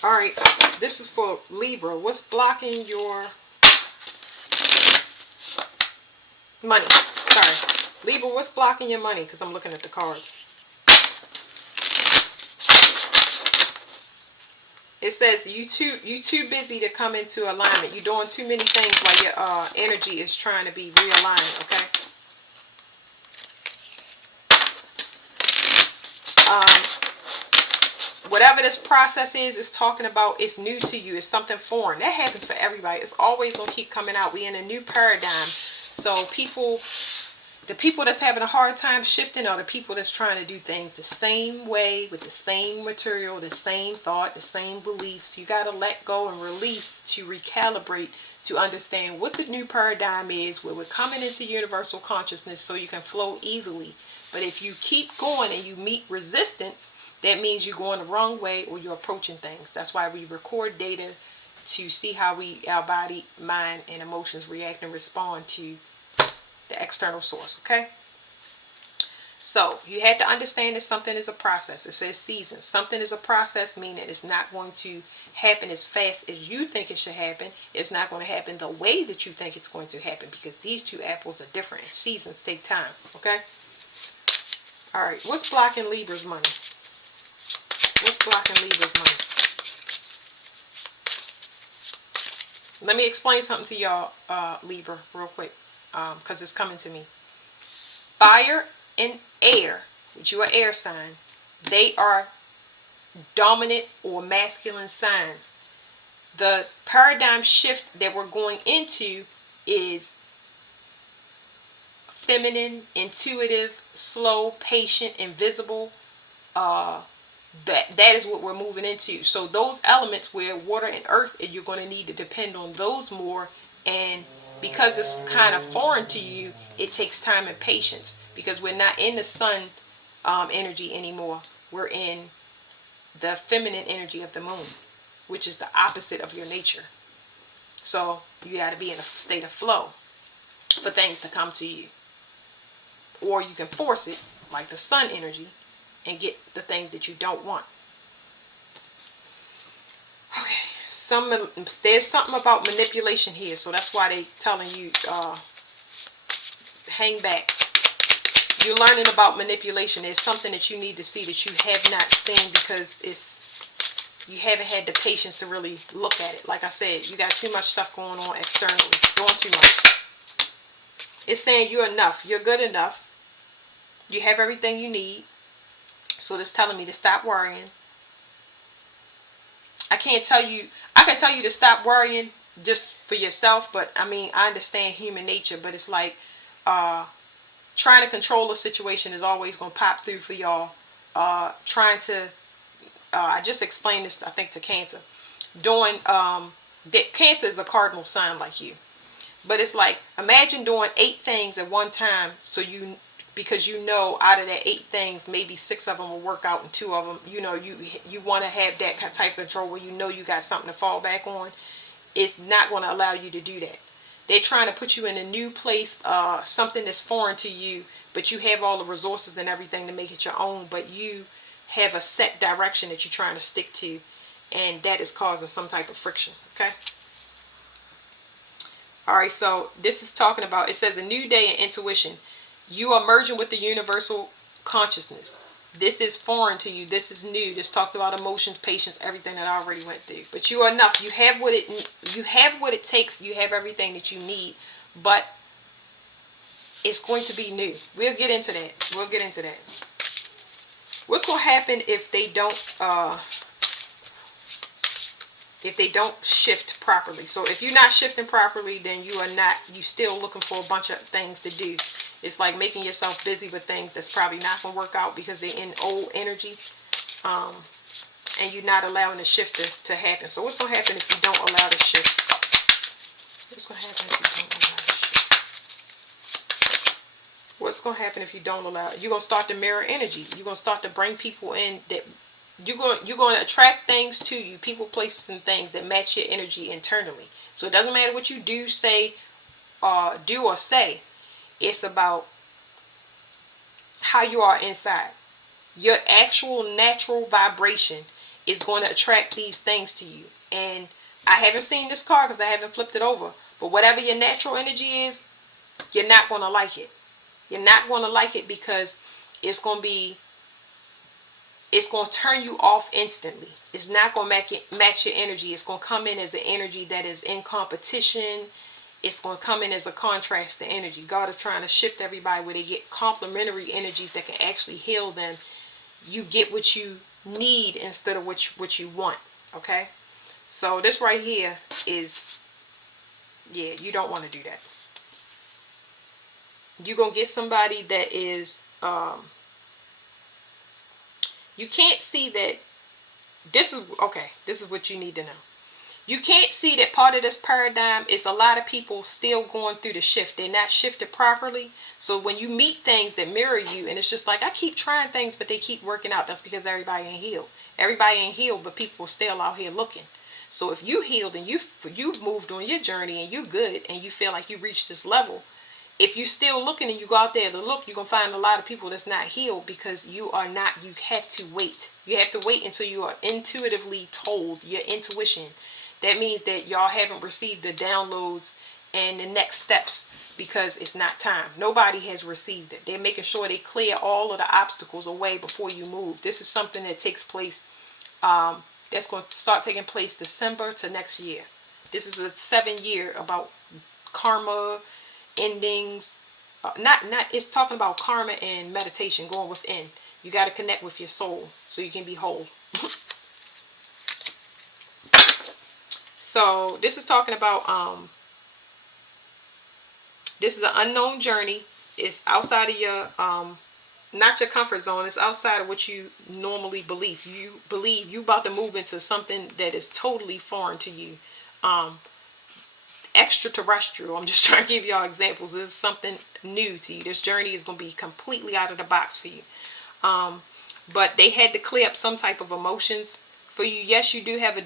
All right, this is for Libra. What's blocking your money? Sorry. Libra, what's blocking your money? Because I'm looking at the cards. It says you too busy to come into alignment. You're doing too many things while your energy is trying to be realigned, okay? Um, whatever this process is talking about, it's new to you. It's something foreign. That happens for everybody. It's always going to keep coming out. We're in a new paradigm. So the people that's having a hard time shifting are the people that's trying to do things the same way, with the same material, the same thought, the same beliefs. You got to let go and release to recalibrate, to understand what the new paradigm is, where we're coming into universal consciousness so you can flow easily. But if you keep going and you meet resistance, that means you're going the wrong way or you're approaching things. That's why we record data to see how our body, mind, and emotions react and respond to the external source, okay? So you had to understand that something is a process. It says season. Something is a process, meaning it's not going to happen as fast as you think it should happen. It's not going to happen the way that you think it's going to happen, because these two apples are different. Seasons take time, okay? All right, what's blocking Libra's money? What's blocking Libra's money? Let me explain something to y'all, Libra, real quick, because it's coming to me. Fire and air, which you are air sign, they are dominant or masculine signs. The paradigm shift that we're going into is feminine, intuitive, slow, patient, invisible. That is what we're moving into. So those elements where water and earth, you're going to need to depend on those more. And because it's kind of foreign to you, it takes time and patience, because we're not in the sun energy anymore. We're in the feminine energy of the moon, which is the opposite of your nature. So you got to be in a state of flow for things to come to you. Or you can force it, like the sun energy, and get the things that you don't want. Okay, there's something about manipulation here, so that's why they telling you hang back. You're learning about manipulation. There's something that you need to see that you have not seen, because you haven't had the patience to really look at it. Like I said, you got too much stuff going on externally, doing too much. It's saying you're enough. You're good enough. You have everything you need. So it's telling me to stop worrying. I can tell you to stop worrying just for yourself, but I mean, I understand human nature, but it's like trying to control a situation is always going to pop through for y'all. I just explained this, I think, to Cancer. Cancer is a cardinal sign like you. But it's like, imagine doing 8 things at one time, because you know out of that 8 things, maybe 6 of them will work out, and 2 of them, you want to have that type of control where you got something to fall back on. It's not going to allow you to do that. They're trying to put you in a new place, something that's foreign to you, but you have all the resources and everything to make it your own, but you have a set direction that you're trying to stick to, and that is causing some type of friction, okay? All right, so this is talking about, it says a new day in intuition. You are merging with the universal consciousness. This is foreign to you. This is new. This talks about emotions, patience, everything that I already went through. But you are enough. You have what it takes. You have everything that you need. But it's going to be new. We'll get into that. What's going to happen if they don't shift properly? So if you're not shifting properly, then you still looking for a bunch of things to do. It's like making yourself busy with things that's probably not going to work out because they're in old energy, and you're not allowing the shift to happen. So what's going to happen if you don't allow the shift? What's going to happen if you don't allow the shift? What's going to happen if you don't allow it? You're going to start to mirror energy. You're going to start to bring people in that you're going to attract things to you, people, places, and things that match your energy internally. So it doesn't matter what you do or say. It's about how you are inside. Your actual natural vibration is going to attract these things to you. And I haven't seen this card because I haven't flipped it over. But whatever your natural energy is, you're not going to like it. You're not going to like it because it's going to turn you off instantly. It's not going to match your energy. It's going to come in as an energy that is in competition. It's going to come in as a contrast to energy. God is trying to shift everybody where they get complementary energies that can actually heal them. You get what you need instead of what you want. Okay? So this right here is, yeah, you don't want to do that. You're going to get somebody that is, you can't see that, this is what you need to know. You can't see that part of this paradigm is a lot of people still going through the shift. They're not shifted properly. So when you meet things that mirror you, and it's just like, I keep trying things, but they keep working out. That's because everybody ain't healed. Everybody ain't healed, but people still out here looking. So if you healed and you've moved on your journey and you're good and you feel like you reached this level, if you're still looking and you go out there to look, you're going to find a lot of people that's not healed because you have to wait. You have to wait until you are intuitively told, your intuition. That means that y'all haven't received the downloads and the next steps because it's not time. Nobody has received it. They're making sure they clear all of the obstacles away before you move. This is something that takes place, that's going to start taking place December to next year. This is a 7-year about karma, endings. It's talking about karma and meditation, going within. You got to connect with your soul so you can be whole. So this is talking about this is an unknown journey. It's outside of your not your comfort zone. It's outside of what you normally believe. You believe you about to move into something that is totally foreign to you. Extraterrestrial. I'm just trying to give y'all examples. This is something new to you. This journey is going to be completely out of the box for you. But they had to clear up some type of emotions for you. Yes, you do have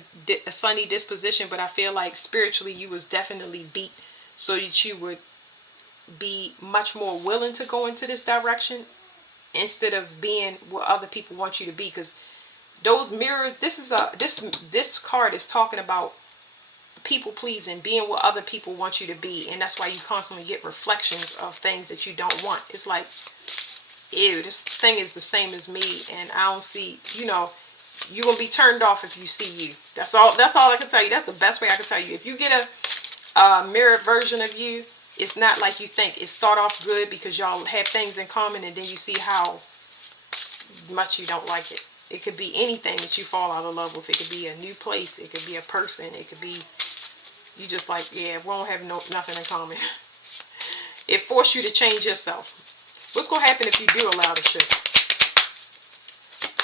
a sunny disposition, but I feel like spiritually you was definitely beat so that you would be much more willing to go into this direction instead of being what other people want you to be. Because those mirrors, this card is talking about people pleasing, being what other people want you to be, and that's why you constantly get reflections of things that you don't want. It's like, ew, this thing is the same as me, and I don't see, you're gonna be turned off if you see you. That's all I can tell you. That's the best way I can tell you. If you get a mirrored version of you, it's not like you think. It start off good because y'all have things in common, and then you see how much you don't like it. It could be anything that you fall out of love with. It could be a new place. It could be a person. It could be, you just like, yeah, we don't have nothing in common. It forced you to change yourself. What's going to happen if you do allow the shift?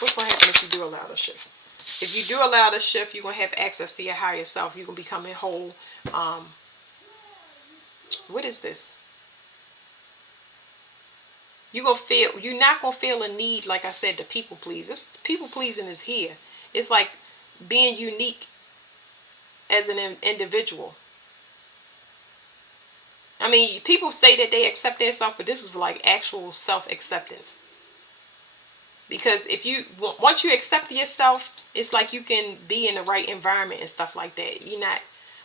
What's going to happen if you do allow the shift? If you do allow the shift, you're going to have access to your higher self. You're going to become whole. What is this? You're not going to feel a need, like I said, to people please. This people pleasing is here. It's like being unique as an individual. I mean, people say that they accept themselves, but this is like actual self-acceptance. Because once you accept yourself, it's like you can be in the right environment and stuff like that.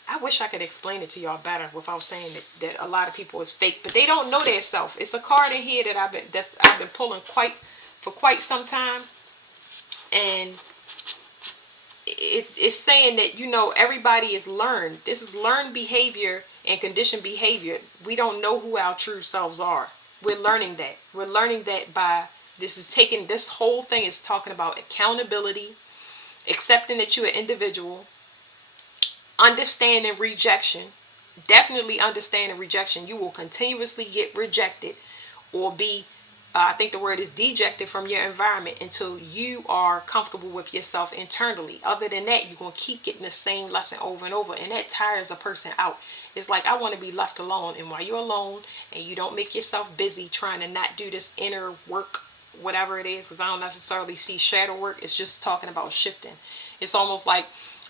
I wish I could explain it to y'all better without saying that a lot of people is fake, but they don't know their self. It's a card in here that I've been pulling for quite some time, and it's saying that everybody is learned. This is learned behavior and conditioned behavior. We don't know who our true selves are. We're learning that. We're learning that by this whole thing is talking about accountability, accepting that you're an individual, understanding rejection. Definitely understanding rejection. You will continuously get rejected or be I think the word is dejected from your environment until you are comfortable with yourself internally. Other than that, you're going to keep getting the same lesson over and over, and that tires a person out. It's like, I want to be left alone, and while you're alone and you don't make yourself busy trying to not do this inner work, whatever it is, because I don't necessarily see shadow work, it's just talking about shifting. It's almost like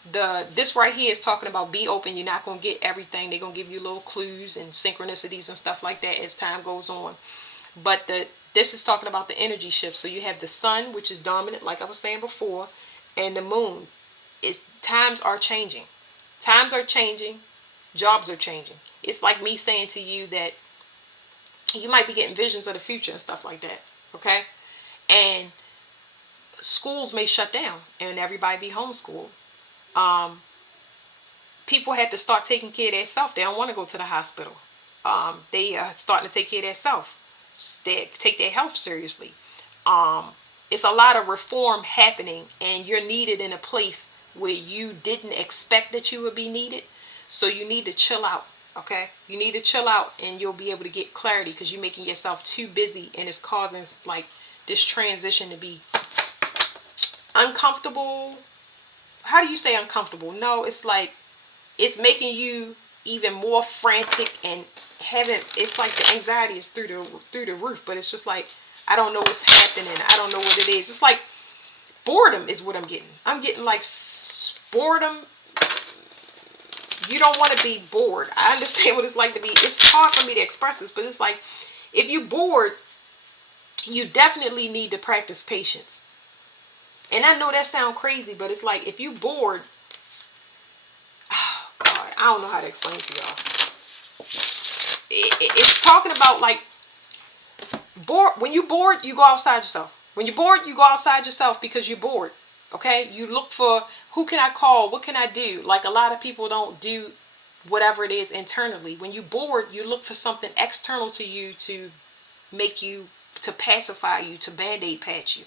this right here is talking about be open. You're not going to get everything. They're going to give you little clues and synchronicities and stuff like that as time goes on. But this is talking about the energy shift. So you have the sun, which is dominant, like I was saying before, and the moon. Times are changing. Times are changing. Jobs are changing. It's like me saying to you that you might be getting visions of the future and stuff like that. Okay? And schools may shut down and everybody be homeschooled. People have to start taking care of themselves. They don't want to go to the hospital. They are starting to take care of themselves. They take their health seriously. It's a lot of reform happening, and you're needed in a place where you didn't expect that you would be needed. So you need to chill out. Okay, you need to chill out, and you'll be able to get clarity, because you're making yourself too busy, and it's causing like this transition to be uncomfortable. How do you say uncomfortable? No, it's like it's making you even more frantic and having, it's like the anxiety is through the roof, but it's just like, I don't know what's happening. I don't know what it is. It's like boredom is what I'm getting. I'm getting like boredom. You don't want to be bored. I understand what it's like to be. It's hard for me to express this, but it's like if you're bored, you definitely need to practice patience. And I know that sounds crazy, but it's like if you're bored, oh God, I don't know how to explain to y'all. It's talking about like bored. When you're bored, you go outside yourself. When you're bored, you go outside yourself because you're bored. Okay, you look for, who can I call? What can I do? Like a lot of people don't do whatever it is internally. When you're bored, you look for something external to you to make you, to pacify you, to band-aid patch you.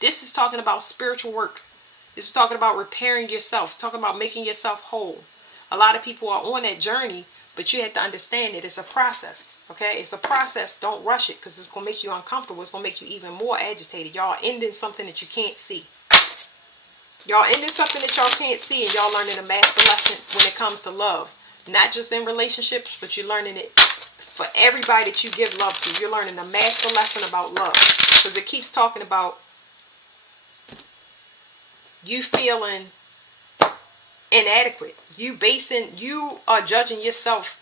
This is talking about spiritual work. This is talking about repairing yourself, talking about making yourself whole. A lot of people are on that journey, but you have to understand that it's a process. Okay, it's a process. Don't rush it, because it's going to make you uncomfortable. It's going to make you even more agitated. Y'all ending something that you can't see. Y'all ending something that y'all can't see, and y'all learning a master lesson when it comes to love. Not just in relationships, but you're learning it for everybody that you give love to. You're learning a master lesson about love. Because it keeps talking about you feeling inadequate. You are judging yourself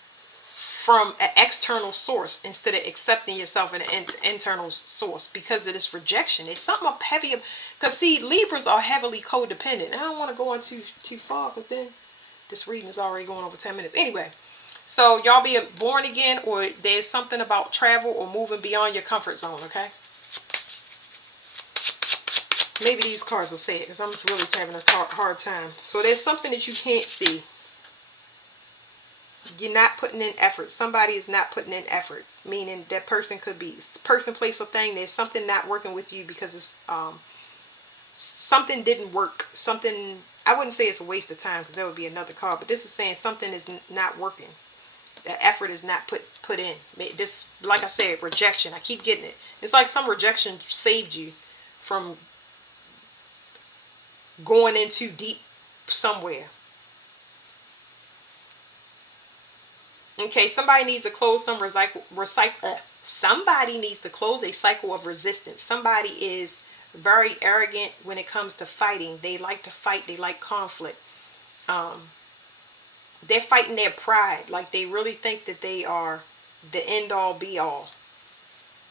from an external source instead of accepting yourself in an internal source, because of this rejection. It's something up heavy. Because see, Libras are heavily codependent. And I don't want to go on too far, because then this reading is already going over 10 minutes. Anyway, so y'all be born again, or there's something about travel or moving beyond your comfort zone, okay? Maybe these cards will say it, because I'm really having a hard time. So there's something that you can't see. You're not putting in effort. Somebody is not putting in effort. Meaning that person could be person, place, or thing. There's something not working with you because it's something didn't work. Something, I wouldn't say it's a waste of time, because that would be another card. But this is saying something is not working. The effort is not put in. This, like I said, rejection. I keep getting it. It's like some rejection saved you from going in too deep somewhere. Okay, somebody needs to close some somebody needs to close a cycle of resistance. Somebody is very arrogant when it comes to fighting. They like to fight. They like conflict. They're fighting their pride. Like they really think that they are the end all be all.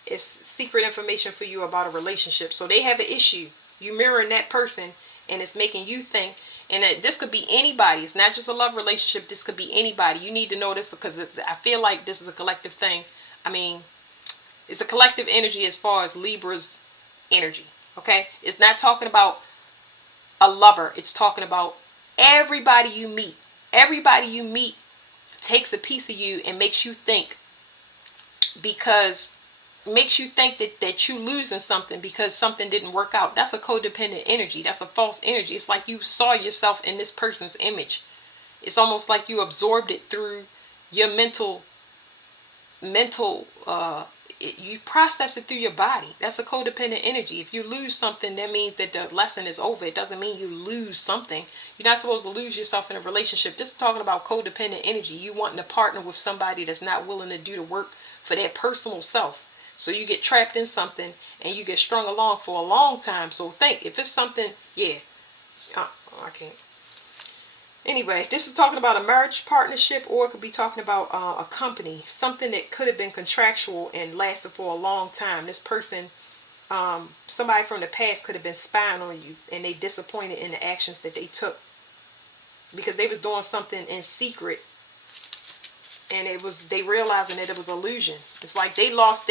It's secret information for you about a relationship. So they have an issue. You mirroring that person, and it's making you think. And this could be anybody. It's not just a love relationship. This could be anybody. You need to know this, because I feel like this is a collective thing. I mean, it's a collective energy as far as Libra's energy. Okay? It's not talking about a lover. It's talking about everybody you meet. Everybody you meet takes a piece of you and makes you think, that you losing something because something didn't work out. That's a codependent energy. That's a false energy. It's like you saw yourself in this person's image. It's almost like you absorbed it through your you process it through your body. That's a codependent energy. If you lose something, that means that the lesson is over. It doesn't mean you lose something. You're not supposed to lose yourself in a relationship. This is talking about codependent energy. You wanting to partner with somebody that's not willing to do the work for their personal self. So you get trapped in something and you get strung along for a long time. So think, if it's something, I can't. Anyway, this is talking about a marriage partnership, or it could be talking about a company. Something that could have been contractual and lasted for a long time. This person somebody from the past could have been spying on you, and they disappointed in the actions that they took because they was doing something in secret, and they realizing that it was illusion. It's like they lost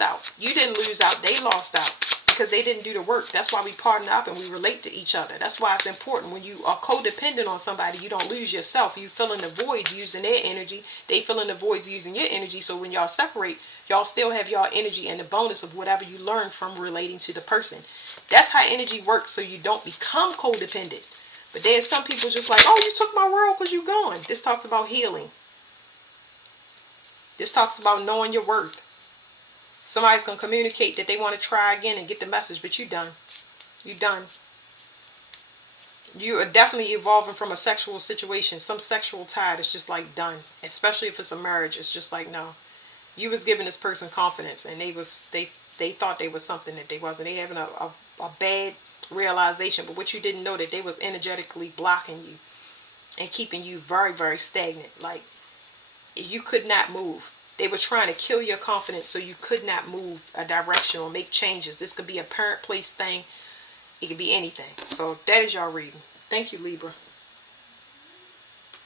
out. You didn't lose out, they lost out because they didn't do the work. That's why we partner up and we relate to each other. That's why it's important when you are codependent on somebody, you don't lose yourself. You fill in the voids using their energy, they fill in the voids using your energy. So when y'all separate, y'all still have y'all energy and the bonus of whatever you learn from relating to the person. That's how energy works, so you don't become codependent. But there's some people just like, oh, you took my world because you gone. This talks about healing. This talks about knowing your worth. Somebody's going to communicate that they want to try again and get the message, but you done. You done. You are definitely evolving from a sexual situation. Some sexual tie that's just like done. Especially if it's a marriage. It's just like, no. You was giving this person confidence, and they thought they was something that they wasn't. They having a bad realization, but what you didn't know, that they was energetically blocking you and keeping you very, very stagnant. Like, you could not move. They were trying to kill your confidence so you could not move a direction or make changes. This could be a parent place thing. It could be anything. So that is y'all reading. Thank you, Libra.